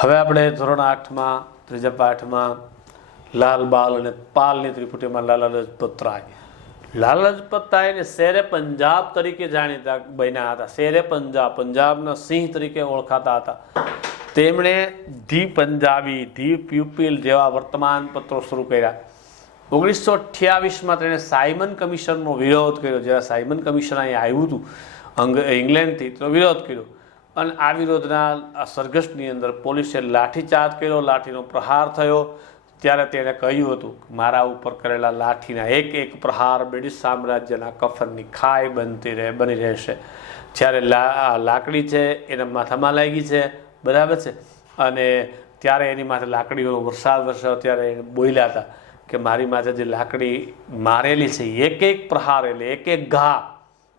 હવે આપણે ધોરણ 8માં ત્રીજા પાઠમાં લાલ બાલ અને પાલની ત્રિપુટીમાં લાલા લજપત રાય. લાલા લજપત રાયને શેરે પંજાબ તરીકે જાણીતા બન્યા હતા. શેરે પંજાબ, પંજાબના સિંહ તરીકે ઓળખાતા હતા. તેમણે ધી પંજાબી, ધી પ્યુપિલ જેવા વર્તમાનપત્રો શરૂ કર્યા. 1928માં તેણે સાયમન કમિશનનો વિરોધ કર્યો. જ્યારે સાયમન કમિશન અહીંયા આવ્યું હતું ઇંગ્લેન્ડથી, તો વિરોધ કર્યો અને આ વિરોધના સરઘસની અંદર પોલીસે લાઠીચાર્જ કર્યો, લાઠીનો પ્રહાર થયો. ત્યારે તેણે કહ્યું હતું કે મારા ઉપર કરેલા લાઠીના એક એક પ્રહાર બ્રિટિશ સામ્રાજ્યના કફનની ખાઈ બની રહેશે. જ્યારે લાકડી છે એના માથામાં લાગી છે, બરાબર છે, અને ત્યારે એની માથે લાકડીઓનો વરસાદ વરસ્યો. ત્યારે એને બોલ્યા હતા કે મારી માથે જે લાકડી મારેલી છે એક એક પ્રહાર એટલે એક એક ઘા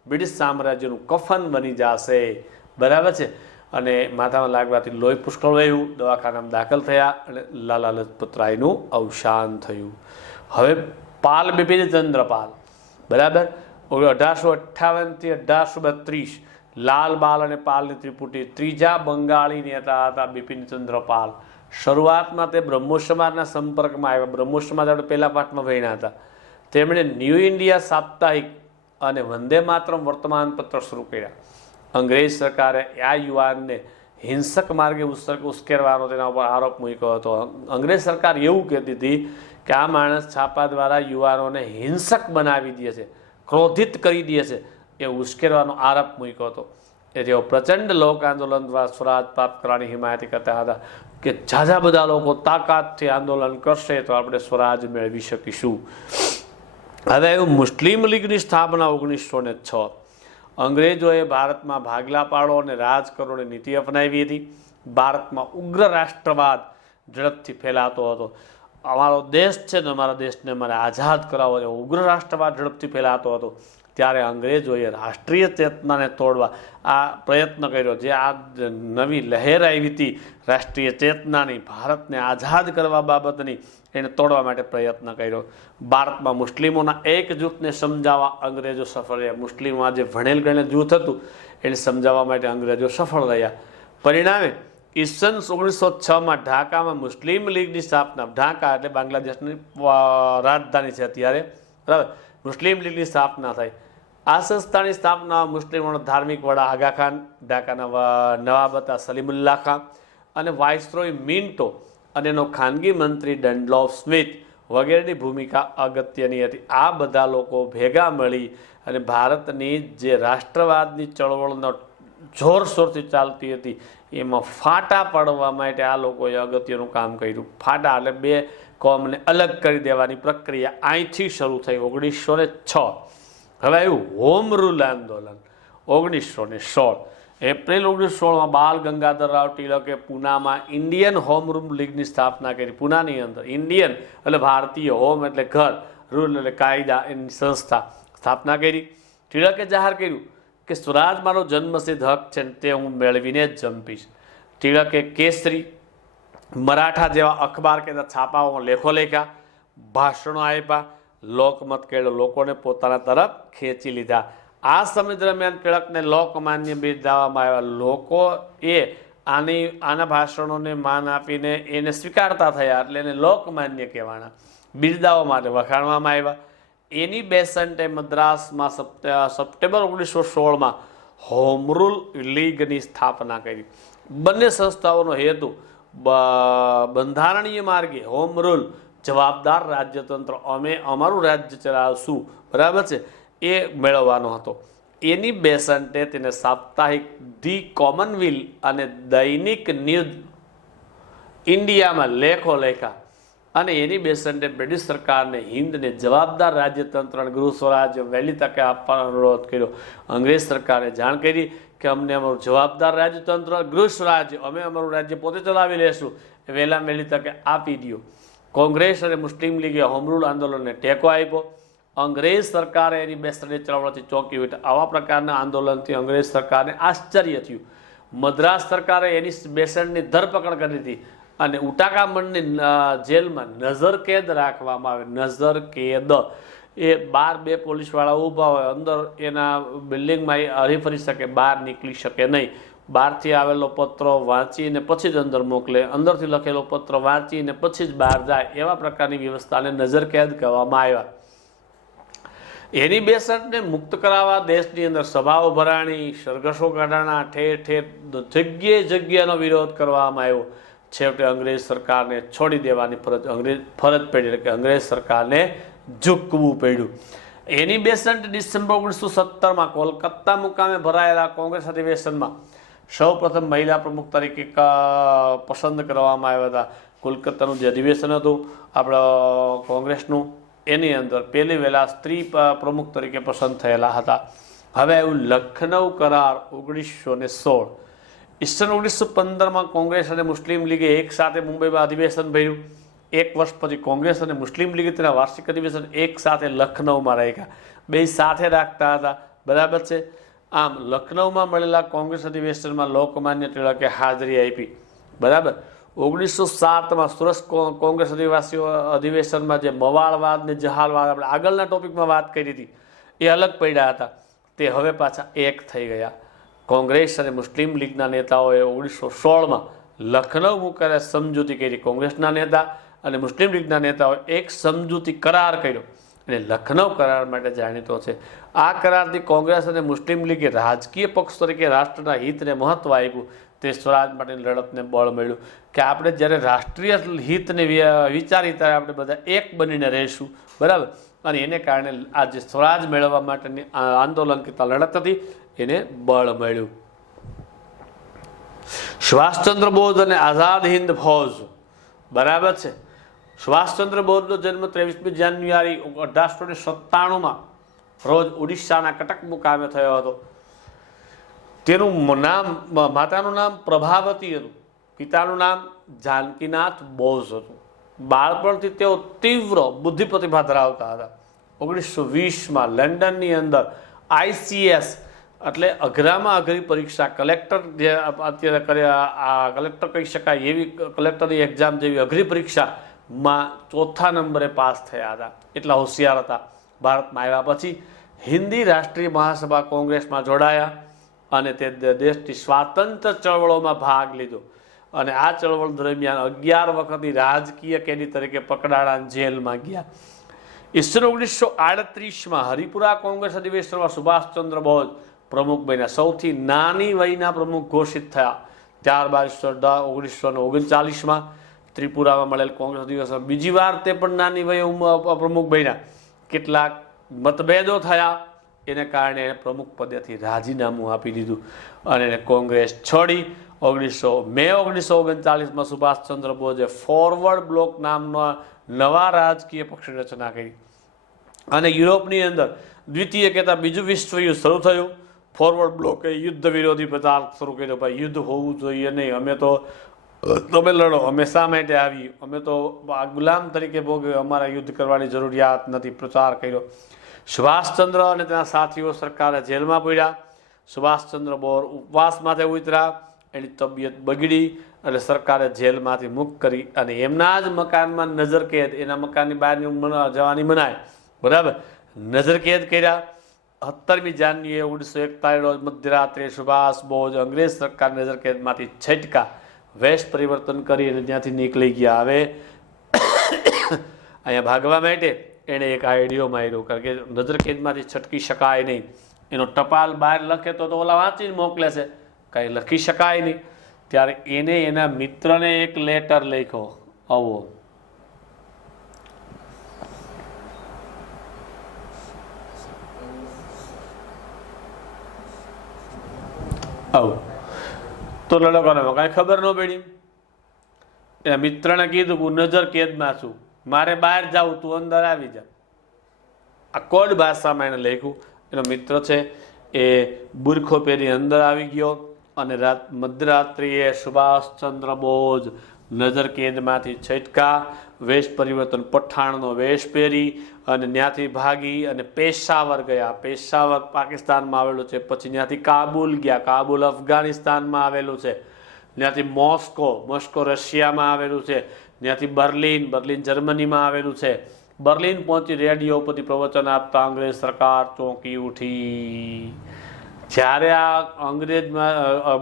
બ્રિટિશ સામ્રાજ્યનું કફન બની જશે, બરાબર છે. અને માથામાં લાગવાથી લોહી પુષ્કળ વહ્યું, દવાખાનામાં દાખલ થયા અને લાલા લજપત રાયનું અવસાન થયું. હવે પાલ બિપિનચંદ્ર પાલ, બરાબર, 1858થી 1832 લાલ બાલ અને પાલની ત્રિપુટી ત્રીજા બંગાળી નેતા હતા બિપિનચંદ્ર પાલ. શરૂઆતમાં તે બ્રહ્મો સમાજના સંપર્કમાં આવ્યા. બ્રહ્મો સમાજ આપણે પહેલા પાઠમાં ભણ્યા હતા. તેમણે ન્યૂ ઇન્ડિયા સાપ્તાહિક અને વંદે માતરમ વર્તમાનપત્ર શરૂ કર્યા. અંગ્રેજ સરકારે આ યુવાનને હિંસક માર્ગે ઉશ્કેરવાનો તેના ઉપર આરોપ મૂક્યો હતો. અંગ્રેજ સરકાર એવું કહેતી હતી કે આ માણસ છાપા દ્વારા યુવાનોને હિંસક બનાવી દે છે, ક્રોધિત કરી દે છે, એ ઉશ્કેરવાનો આરોપ મૂક્યો હતો. એ જેઓ પ્રચંડ લોક આંદોલન દ્વારા સ્વરાજ પ્રાપ્ત કરવાની હિમાયત કરતા હતા કે ઝાઝા બધા લોકો તાકાતથી આંદોલન કરશે તો આપણે સ્વરાજ મેળવી શકીશું. હવે એવું મુસ્લિમ લીગની સ્થાપના 1906. અંગ્રેજોએ ભારતમાં ભાગલા પાડો અને રાજ કરોની નીતિ અપનાવી હતી. ભારતમાં ઉગ્ર રાષ્ટ્રવાદ ઝડપથી ફેલાતો હતો. અમારો દેશ છે ને અમારા દેશને મારે આઝાદ કરાવવો, ઉગ્ર રાષ્ટ્રવાદ ઝડપથી ફેલાતો હતો. ત્યારે અંગ્રેજોએ રાષ્ટ્રીય ચેતનાને તોડવા આ પ્રયત્ન કર્યો. જે આ નવી લહેર આવી હતી રાષ્ટ્રીય ચેતનાની, ભારતને આઝાદ કરવા બાબતની, એને તોડવા માટે પ્રયત્ન કર્યો. ભારતમાં મુસ્લિમોના એક જૂથને સમજાવવા અંગ્રેજો સફળ રહ્યા. મુસ્લિમોમાં જે ભણેલ ગણેલ જૂથ હતું એને સમજાવવા માટે અંગ્રેજો સફળ રહ્યા. પરિણામે ઈસન 1906માં ઢાકામાં મુસ્લિમ લીગની સ્થાપના. ઢાકા એટલે બાંગ્લાદેશની રાજધાની છે અત્યારે, બરાબર. મુસ્લિમ લીગની સ્થાપના થઈ. આ સંસ્થાની સ્થાપના મુસ્લિમોના ધાર્મિક વડા આગા ખાન, ઢાકાના નવાબ હતા સલીમુલ્લાહ ખાન અને વાઇસરોય મિન્ટો અને એનો ખાનગી મંત્રી ડનલોપ સ્મિથ વગેરેની ભૂમિકા અગત્યની હતી. આ બધા લોકો ભેગા મળી અને ભારતની જે રાષ્ટ્રવાદની ચળવળનો જોરશોરથી ચાલતી હતી એમાં ફાટા પાડવા માટે આ લોકોએ અગત્યનું કામ કર્યું. ફાટા એટલે બે કોમને અલગ કરી દેવાની પ્રક્રિયા અહીંથી શરૂ થઈ 1906. હવે આવ્યું હોમ રૂલ આંદોલન 1916. એપ્રિલ 1916માં બાલ ગંગાધર રાવ ટિળકે પૂનામાં ઇન્ડિયન હોમ રૂલ લીગની સ્થાપના કરી. પૂનાની અંદર ઇન્ડિયન એટલે ભારતીય, હોમ એટલે ઘર, રૂલ એટલે કાયદા, એની સંસ્થા સ્થાપના કરી. ટિળકે જાહેર કર્યું કે સ્વરાજ મારો જન્મસિદ્ધ હક છે ને તે હું મેળવીને જ જંપીશ. ટિળકે કેસરી, મરાઠા જેવા અખબાર કે છાપાઓમાં લેખો લખ્યા, ભાષણો આપ્યા, લોકમત કેળો લોકોને પોતાના તરફ ખેંચી લીધા. આ સમય દરમિયાન ટિળકને લોકમાન્ય બિરદાવવામાં આવ્યા. લોકો એ આના ભાષણોને માન આપીને એને સ્વીકારતા થયા એટલે એને લોકમાન્ય કહેવાના. બિરદાવવા માટે વખાણવામાં આવ્યા. એની બેસન્ટે મદ્રાસમાં સપ્ટેમ્બર 1916માં હોમ રૂલ લીગની સ્થાપના કરી. બંને સંસ્થાઓનો હેતુ બંધારણીય માર્ગે હોમ રૂલ, જવાબદાર રાજ્યતંત્ર, અમે અમારું રાજ્ય ચલાવશું, બરાબર છે, એ મેળવવાનો હતો. એની બેસન્ટે તેને સાપ્તાહિક ધી કોમનવેલ અને દૈનિક ન્યૂઝ ઇન્ડિયામાં લેખો લખ્યા અને એની બેસન્ટે બ્રિટિશ સરકારને હિન્દને જવાબદાર રાજ્યતંત્ર અને ગૃહ સ્વરાજ્ય વહેલી તકે આપવાનો અનુરોધ કર્યો. અંગ્રેજ સરકારે જાણ કરી કે અમને અમારું જવાબદાર રાજ્યતંત્ર, ગૃહ સ્વરાજ્ય, અમે અમારું રાજ્ય પોતે ચલાવી લેશું, વહેલા વહેલી તકે આપી દો. કોંગ્રેસ અને મુસ્લિમ લીગે હોમ રૂલ આંદોલનને ટેકો આપ્યો. અંગ્રેજ સરકારે એની બેસન્ટે ચળવળથી ચોંકી ઉઠી. આવા પ્રકારના આંદોલનથી અંગ્રેજ સરકારને આશ્ચર્ય થયું. મદ્રાસ સરકારે એની બેસન્ટની ધરપકડ કરી હતી અને ઉટાકામણની જેલમાં નજરકેદ રાખવામાં આવે. નજરકેદ એ બહાર બે પોલીસવાળા ઊભા હોય, અંદર એના બિલ્ડિંગમાં એ હરીફરી શકે, બહાર નીકળી શકે નહીં. બહારથી આવેલો પત્ર વાંચીને પછી જ અંદર મોકલે, અંદરથી લખેલો પત્ર વાંચીને પછી જ બહાર જાય, એવા પ્રકારની વ્યવસ્થાને નજરકેદ કરવામાં આવ્યા. એની બેસટને મુક્ત કરાવવા દેશની અંદર સભાઓ ભરાણી, સરઘસો કાઢાણા, ઠેર ઠેર જગ્યાનો વિરોધ કરવામાં આવ્યો. છેવટે અંગ્રેજ સરકારને છોડી દેવાની ફરજ પડી, એટલે કે અંગ્રેજ સરકારને ઝૂકવું પડ્યું. એની બેસન્ટ ડિસેમ્બર 1917 કોલકાતા મુકામે ભરાયેલા કોંગ્રેસ અધિવેશનમાં સૌ પ્રથમ મહિલા પ્રમુખ તરીકે પસંદ કરવામાં આવ્યા હતા. કોલકાતાનું જે અધિવેશન હતું આપણા કોંગ્રેસનું, એની અંદર પહેલી વહેલા સ્ત્રી પ્રમુખ તરીકે પસંદ થયેલા હતા. હવે આવ્યું લખનઉ કરાર 1916. ઈસન 1915 કોંગ્રેસ અને મુસ્લિમ લીગે એક સાથે મુંબઈમાં અધિવેશન ભર્યું. એક વર્ષ પછી કોંગ્રેસ અને મુસ્લિમ લીગે તેના વાર્ષિક અધિવેશન એક સાથે લખનઉમાં રાખ્યા. બે સાથે રાખતા હતા, બરાબર છે. આમ લખનઉમાં મળેલા કોંગ્રેસ અધિવેશનમાં લોકમાન્ય ટિળકે હાજરી આપી, બરાબર. 1907 સુરત કોંગ્રેસ અધિવેશનમાં જે મવાળવાદ ને જહાલવાદ આપણે આગળના ટોપિકમાં વાત કરી હતી એ અલગ પડ્યા હતા, તે હવે પાછા એક થઈ ગયા. કોંગ્રેસ અને મુસ્લિમ લીગના નેતાઓએ 1916 લખનઉ મુકામે સમજૂતી કરી. કોંગ્રેસના નેતા અને મુસ્લિમ લીગના નેતાઓએ એક સમજૂતી કરાર કર્યો અને લખનઉ કરાર માટે જાણીતો છે. આ કરારથી કોંગ્રેસ અને મુસ્લિમ લીગે રાજકીય પક્ષ તરીકે રાષ્ટ્રના હિતને મહત્વ આપ્યું. તે સ્વરાજ માટેની લડતને બળ મળ્યું કે આપણે જ્યારે રાષ્ટ્રીય હિતને વિચારી ત્યારે આપણે બધા એક બનીને રહીશું, બરાબર. અને એને કારણે આ જે સ્વરાજ મેળવવા માટેની આંદોલન કરતા લડત હતી એને બળ મળ્યું. સુભાષચંદ્ર બોઝ અને આઝાદ હિન્દ ફૌજ, બરાબર છે. સુભાષચંદ્ર બોઝનો જન્મ 23મી જાન્યુઆરી 1897 રોજ ઓડિશાના કટક મુકામે થયો હતો. તેનું નામ, માતાનું નામ પ્રભાવતી હતું, પિતાનું નામ જાનકીનાથ બોઝ હતું. બાળપણથી તેઓ તીવ્ર બુદ્ધિ પ્રતિભા ધરાવતા હતા. 1920 લંડનની અંદર ICS એટલે અઘરામાં અઘરી પરીક્ષા, કલેક્ટર જે અત્યારે કલેક્ટર કહી શકાય એવી કલેક્ટરની એક્ઝામ જેવી અઘરી પરીક્ષામાં ચોથા નંબરે પાસ થયા હતા. એટલા હોશિયાર હતા. ભારતમાં આવ્યા પછી હિન્દી રાષ્ટ્રીય મહાસભા કોંગ્રેસમાં જોડાયા અને તે દેશની સ્વાતંત્ર્ય ચળવળોમાં ભાગ લીધો. અને આ ચળવળ દરમિયાન 11 વખતની રાજકીય કેદી તરીકે પકડાણા, જેલમાં ગયા. ઈસન 1938 હરિપુરા કોંગ્રેસ અધિવેશનમાં સુભાષચંદ્ર બોઝ પ્રમુખ બન્યા. સૌથી નાની વયના પ્રમુખ ઘોષિત થયા. ત્યારબાદ 1939 ત્રિપુરામાં મળેલ કોંગ્રેસ અધિવેશન બીજી વાર તે પણ નાની વયે પ્રમુખ બન્યા. કેટલાક મતભેદો થયા, એને કારણે પ્રમુખ પદેથી રાજીનામું આપી દીધું અને એને કોંગ્રેસ છોડી. મે 1939 સુભાષચંદ્ર બોઝે ફોરવર્ડ બ્લોક નામના નવા રાજકીય પક્ષની રચના કરી અને યુરોપની અંદર દ્વિતીય કહેતા બીજું વિશ્વયુદ્ધ શરૂ થયું. ફોરવર્ડ બ્લોકે યુદ્ધ વિરોધી પ્રચાર શરૂ કર્યો. ભાઈ યુદ્ધ હોવું જોઈએ નહીં, અમે તો તમે લડો, અમે શા માટે આવી, અમે તો ગુલામ તરીકે ભોગવે, અમારા યુદ્ધ કરવાની જરૂરિયાત નથી, પ્રચાર કર્યો. સુભાષચંદ્ર અને તેના સાથીઓ સરકારે જેલમાં પડ્યા. સુભાષચંદ્ર બોઝ ઉપવાસ માટે ઉતર્યા. એની તબિયત બગડી એટલે સરકારે જેલમાંથી મુક્ત કરી અને એમના જ મકાનમાં નજરકેદ, એના મકાનની બહાર જવાની મનાય, બરાબર, નજરકેદ કર્યા. 17મી જાન્યુઆરી 1941 રોજ મધ્યરાત્રે સુભાષ બોઝ અંગ્રેજ સરકાર નજરકેદમાંથી છટકા, વેશ પરિવર્તન કરી અને ત્યાંથી નીકળી ગયા. હવે અહીંયા ભાગવા માટે એણે એક આઈડિયો માર્યો, કારણ કે નજરકેદમાંથી છટકી શકાય નહીં. એનો ટપાલ બહાર લખે તો ઓલા વાંચીને મોકલે છે, કાંઈ લખી શકાય નહીં. ત્યારે એને એના મિત્રને એક લેટર લખ્યો આવો. તો લડકોને કાંઈ ખબર ન પડી. એના મિત્રને કીધું હું નજર કેદમાં છું, મારે બહાર જાઉં, તું અંદર આવી જા. આ કોડ ભાષામાં એને લખ્યું. એનો મિત્ર છે એ બુરખો પહેરી અંદર આવી ગયો અને મધ્યરાત્રિએ સુભાષચંદ્ર બોઝ નજરકેદમાંથી છટકા, વેશ પરિવર્તન, પઠાણનો વેશ પહેરી અને ત્યાંથી ભાગી અને પેશાવર ગયા. પેશાવર પાકિસ્તાનમાં આવેલું છે. પછી ત્યાંથી કાબુલ ગયા. કાબુલ અફઘાનિસ્તાનમાં આવેલું છે. ત્યાંથી મોસ્કો રશિયામાં આવેલું છે. ત્યાંથી બર્લિન જર્મનીમાં આવેલું છે. બર્લિન પહોંચી રેડિયો પરથી પ્રવચન આપતા અંગ્રેજ સરકાર ચોંકી ઉઠી. જ્યારે આ અંગ્રેજમાં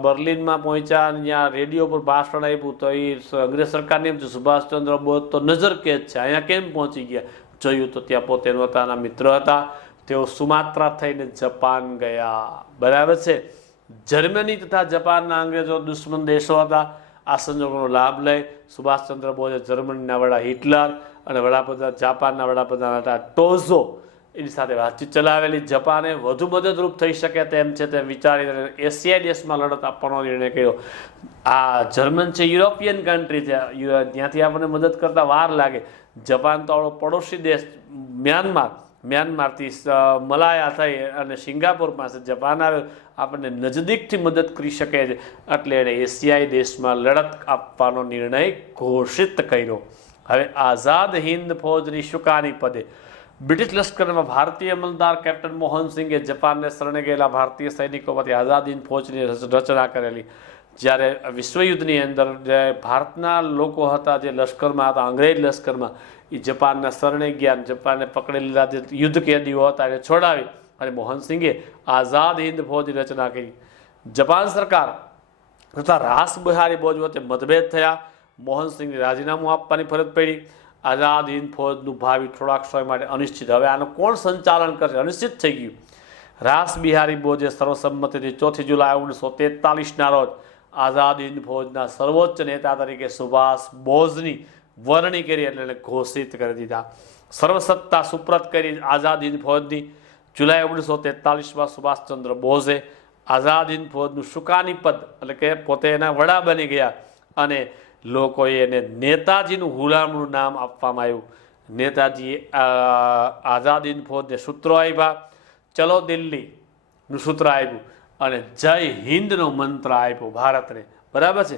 બર્લિનમાં પહોંચ્યા અને ત્યાં રેડિયો પર ભાષણ આપ્યું તો એ અંગ્રેજ સરકારને એમ છે સુભાષચંદ્ર બોઝ તો નજરકેદ છે, અહીંયા કેમ પહોંચી ગયા? જોયું તો ત્યાં પોતે પોતાના મિત્ર હતા, તેઓ સુમાત્રા થઈને જાપાન ગયા, બરાબર છે. જર્મની તથા જાપાનના અંગ્રેજો દુશ્મન દેશો હતા. આ સંજોગોનો લાભ લઈ સુભાષચંદ્ર બોઝે જર્મનીના વડા હિટલર અને વડાપ્રધાન જાપાનના વડાપ્રધાન હતા ટોઝો એની સાથે વાતચીત ચલાવેલી. જાપાને વધુ મદદરૂપ થઈ શકે તેમ છે તેમ વિચારીને એશિયાઈ દેશમાં લડત આપવાનો નિર્ણય કર્યો. આ જર્મન છે યુરોપિયન કન્ટ્રી છે, ત્યાંથી આપણને મદદ કરતા વાર લાગે. જાપાન તો આપણો પડોશી દેશ, મ્યાનમારથી મલાયા થઈ અને સિંગાપોર પાસે જાપાન આવ્યો, આપણને નજદીકથી મદદ કરી શકે છે. એટલે એણે એશિયાઈ દેશમાં લડત આપવાનો નિર્ણય ઘોષિત કર્યો. હવે આઝાદ હિન્દ ફૌજની શુકાની પદે બ્રિટિશ લશ્કરમાં ભારતીય અમલદાર કેપ્ટન મોહનસિંઘે જાપાનને શરણે ગયેલા ભારતીય સૈનિકોમાંથી આઝાદ હિન્દ ફૌજની રચના કરેલી. જ્યારે વિશ્વયુદ્ધની અંદર જે ભારતના લોકો હતા જે લશ્કરમાં હતા, અંગ્રેજ લશ્કરમાં, એ જાપાનના શરણે ગયા. જાપાનને પકડી લીધા જે યુદ્ધ કેદીઓ હતા એને છોડાવી અને મોહનસિંઘે આઝાદ હિન્દ ફૌજની રચના કરી. જાપાન સરકાર તથા રાસ બિહારી બોઝ વચ્ચે મતભેદ થયા. મોહનસિંઘને રાજીનામું આપવાની ફરજ પડી. આઝાદ હિન્દ ફૌજનું ભાવિ થોડાક સમય માટે અનિશ્ચિત. હવે આનું કોણ સંચાલન કરશે અનિશ્ચિત થઈ ગયું. રાસ બિહારી બોઝે સર્વસંમતિથી 4 જુલાઈ 1943ના રોજ આઝાદ હિન્દ ફૌજના સર્વોચ્ચ નેતા તરીકે સુભાષ બોઝની વરણી કરી, એટલે એને ઘોષિત કરી દીધા. સર્વસત્તા સુપ્રત કરી આઝાદ હિન્દ ફૌજની. જુલાઈ 1943માં સુભાષચંદ્ર બોઝે આઝાદ હિન્દ ફૌજનું શુકાની પદ એટલે કે પોતે એના વડા બની ગયા અને લોકોએ એને નેતાજીનું હુલામણું નામ આપવામાં આવ્યું. નેતાજીએ આઝાદ હિન્દ ફૌજને સૂત્રો આપ્યા. ચલો દિલ્હીનું સૂત્ર આપ્યું અને જય હિન્દનો મંત્ર આપ્યો ભારતને, બરાબર છે.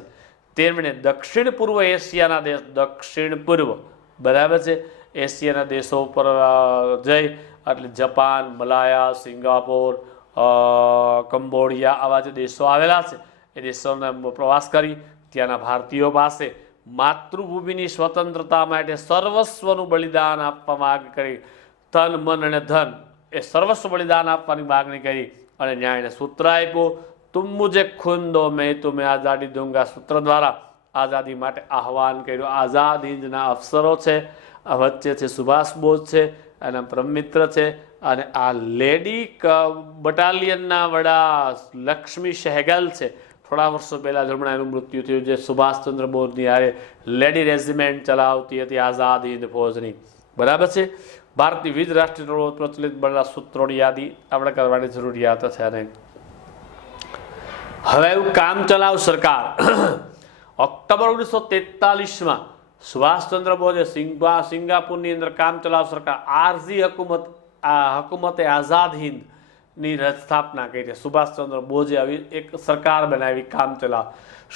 તેમણે દક્ષિણ પૂર્વ એશિયાના દેશ, દક્ષિણ પૂર્વ, બરાબર છે, એશિયાના દેશો ઉપર જઈ એટલે જાપાન, મલાયા, સિંગાપોર, કંબોડિયા આવા જે દેશો આવેલા છે એ દેશોનો પ્રવાસ કરી ત્યાંના ભારતીયો પાસે માતૃભૂમિની સ્વતંત્રતા માટે સર્વસ્વનું બલિદાન આપવા માગ કરી. તન, મન અને ધન એ સર્વસ્વ બલિદાન આપવાની માગણી કરી અને ન્યાયને સૂત્ર આપ્યું. તુમ મુझे खून दो मैं तुम्हें आज़ादी दूंगा સૂત્ર દ્વારા આઝાદી માટે આહવાન કર્યું. આઝાદ હિન્દના અફસરો છે, આ વચ્ચે છે સુભાષ બોઝ છે, એના પરમ મિત્ર છે, અને આ લેડી બટાલિયનના વડા લક્ષ્મી સહેગલ છે. થોડા વર્ષો પહેલાં હમણાં એનું મૃત્યુ થયું, જે સુભાષચંદ્ર બોઝની હારે લેડી રેજિમેન્ટ ચલાવતી હતી આઝાદ હિન્દ ફૌજની, બરાબર છે. ભારતની વિવિધ રાષ્ટ્રીય પ્રચલિત બનેલા સૂત્રોની યાદી આપણે કરવાની જરૂરિયાત છે નહીં. હવે એવું કામ ચલાવ સરકાર ઓક્ટોબર 1943માં સુભાષચંદ્ર બોઝે સિંગાપુરની અંદર કામ ચલાવ સરકાર આરઝી હકુમતે આઝાદ હિન્દની સ્થાપના કરી. સુભાષચંદ્ર બોઝે આવી એક સરકાર બનાવી કામ ચલાવ.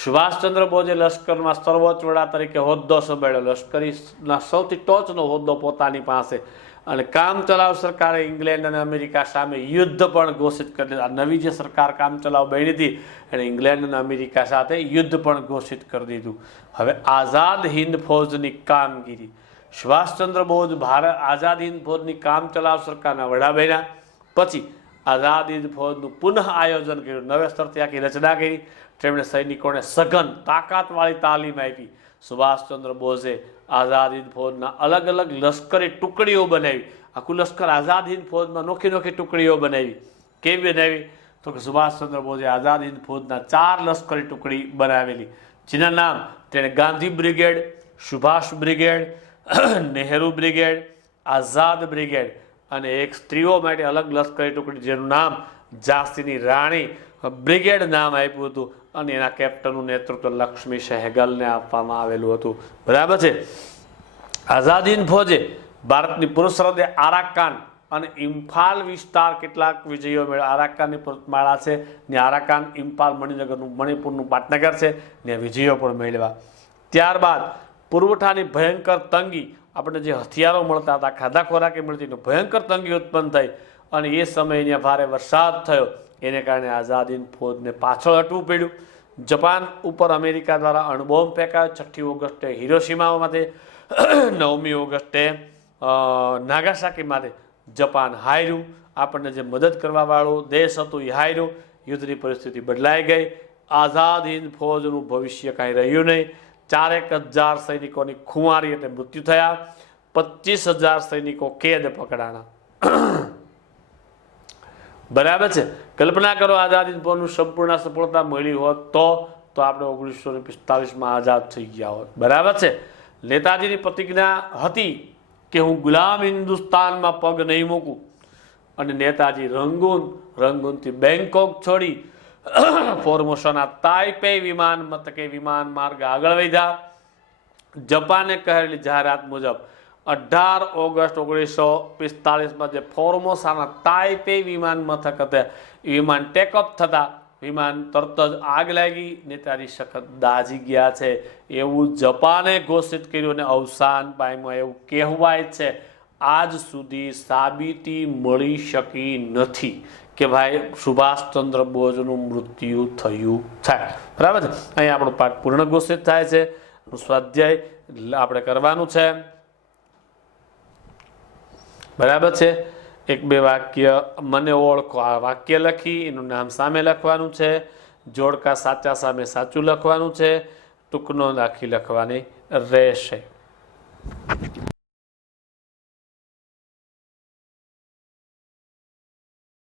સુભાષચંદ્ર બોઝે લશ્કરમાં સર્વોચ્ચ વડા તરીકે હોદ્દો સંભાળ્યો. લશ્કરીના સૌથી ટોચનો હોદ્દો પોતાની પાસે. અને કામ ચલાવ સરકારે ઇંગ્લેન્ડ અને અમેરિકા સામે યુદ્ધ પણ ઘોષિત કરી દીધું. આ નવી જે સરકાર કામ ચલાવ બની હતી એણે ઇંગ્લેન્ડ અને અમેરિકા સાથે યુદ્ધ પણ ઘોષિત કરી દીધું. હવે આઝાદ હિન્દ ફૌજની કામગીરી. સુભાષચંદ્ર બોઝ આઝાદ હિન્દ ફૌજની કામ ચલાવ સરકારના વડા બન્યા. પછી આઝાદ હિન્દ ફૌજનું પુનઃ આયોજન કર્યું, નવેસરથી આખી રચના કરી. તેમણે સૈનિકોને સઘન તાકાતવાળી તાલીમ આપી. સુભાષચંદ્ર બોઝે આઝાદ હિન્દ ફૌજના અલગ અલગ લશ્કરી ટુકડીઓ બનાવી. આખું લશ્કર આઝાદ હિન્દ ફૌજમાં નોખી નોખી ટુકડીઓ બનાવી. કેવી બનાવી? તો કે સુભાષચંદ્ર બોઝે આઝાદ હિન્દ ફૌજના 4 લશ્કરી ટુકડી બનાવેલી, જેના નામ તેણે Gandhi brigade, Subhash brigade, Nehru brigade, Azad brigade અને એક સ્ત્રીઓ માટે અલગ લશ્કરી ટુકડી જેનું નામ ઝાંસીની રાણી બ્રિગેડ નામ આપ્યું હતું અને એના કેપ્ટનનું નેતૃત્વ લક્ષ્મી સહેગલને આપવામાં આવેલું હતું, બરાબર છે. આઝાદ હિન્દ ફૌજે ભારતની પૂર્વ સરહદે આરાકાન અને ઇમ્ફાલ વિસ્તાર કેટલાક વિજયો મેળવ્યા. આરાકાનની પર્વતમાળા છે ને આરાકાન, ઇમ્ફાલ મણિપુરનું પાટનગર છે ને વિજયો પણ મેળવ્યા. ત્યારબાદ પુરવઠાની ભયંકર તંગી, આપણે જે હથિયારો મળતા હતા, ખાધા ખોરાકી મળતી, ભયંકર તંગી ઉત્પન્ન થઈ અને એ સમયે ભારે વરસાદ થયો. એને કારણે આઝાદ હિન્દ ફૌજને પાછળ હટવું પડ્યું. જાપાન ઉપર અમેરિકા દ્વારા અણુબોમ્બ ફેંકાયો. 6મી ઓગસ્ટે હિરોશીમા માટે, 9મી ઓગસ્ટે નાગાસાકી માટે જાપાન હાર્યું, આપણને જે મદદ કરવાવાળો દેશ હતો એ હાર્યો, યુદ્ધની પરિસ્થિતિ બદલાઈ ગઈ, આઝાદ હિન્દ ફૌજનું ભવિષ્ય કાંઈ રહ્યું નહીં, 4,000 સૈનિકોની ખુમારી એટલે મૃત્યુ થયા, 25,000 સૈનિકો કેદ પકડાણા। બરાબર છે, કલ્પના કરો આઝાદ હિન્દ ફૌજનું સંપૂર્ણ સફળતા મળી હોત તો આપણે 1945માં આઝાદ થઈ ગયા હોત। બરાબર છે, નેતાજીની પ્રતિજ્ઞા હતી કે હું ગુલામ હિન્દુસ્તાનમાં પગ નહીં મૂકું, અને નેતાજી રંગૂનથી બેંકોક છોડી ફોર્મોસાના તાઇપે વિમાન મથકે વિમાન માર્ગ આગળ વધ્યા। જાપાને કહેલી જાહેરાત મુજબ 18 ઓગસ્ટ 1945માં જે ફોર્મોસાના તાઇપે વિમાન મથક હતા એ વિમાન ટેકઅપ થતા વિમાન તરત જ આગ લાગી, નેતાજી સખત દાઝી ગયા છે એવું જાપાને ઘોષિત કર્યું અને અવસાન પામ્યું એવું કહેવાય છે। આજ સુધી સાબિતી મળી શકી નથી કે ભાઈ સુભાષચંદ્ર બોઝનું મૃત્યુ થયું છે। બરાબર છે, અહીં આપણો પાઠ પૂર્ણ ઘોષિત થાય છે। સ્વાધ્યાય આપણે કરવાનું છે। બરાબર છે, 1-2 વાક્ય મને ઓળખો, આ વાક્ય લખી એનું નામ સામે લખવાનું છે, જોડકા સાચા સામે સાચું લખવાનું છે, ટૂંકનો રાખી લખવાની રહેશે।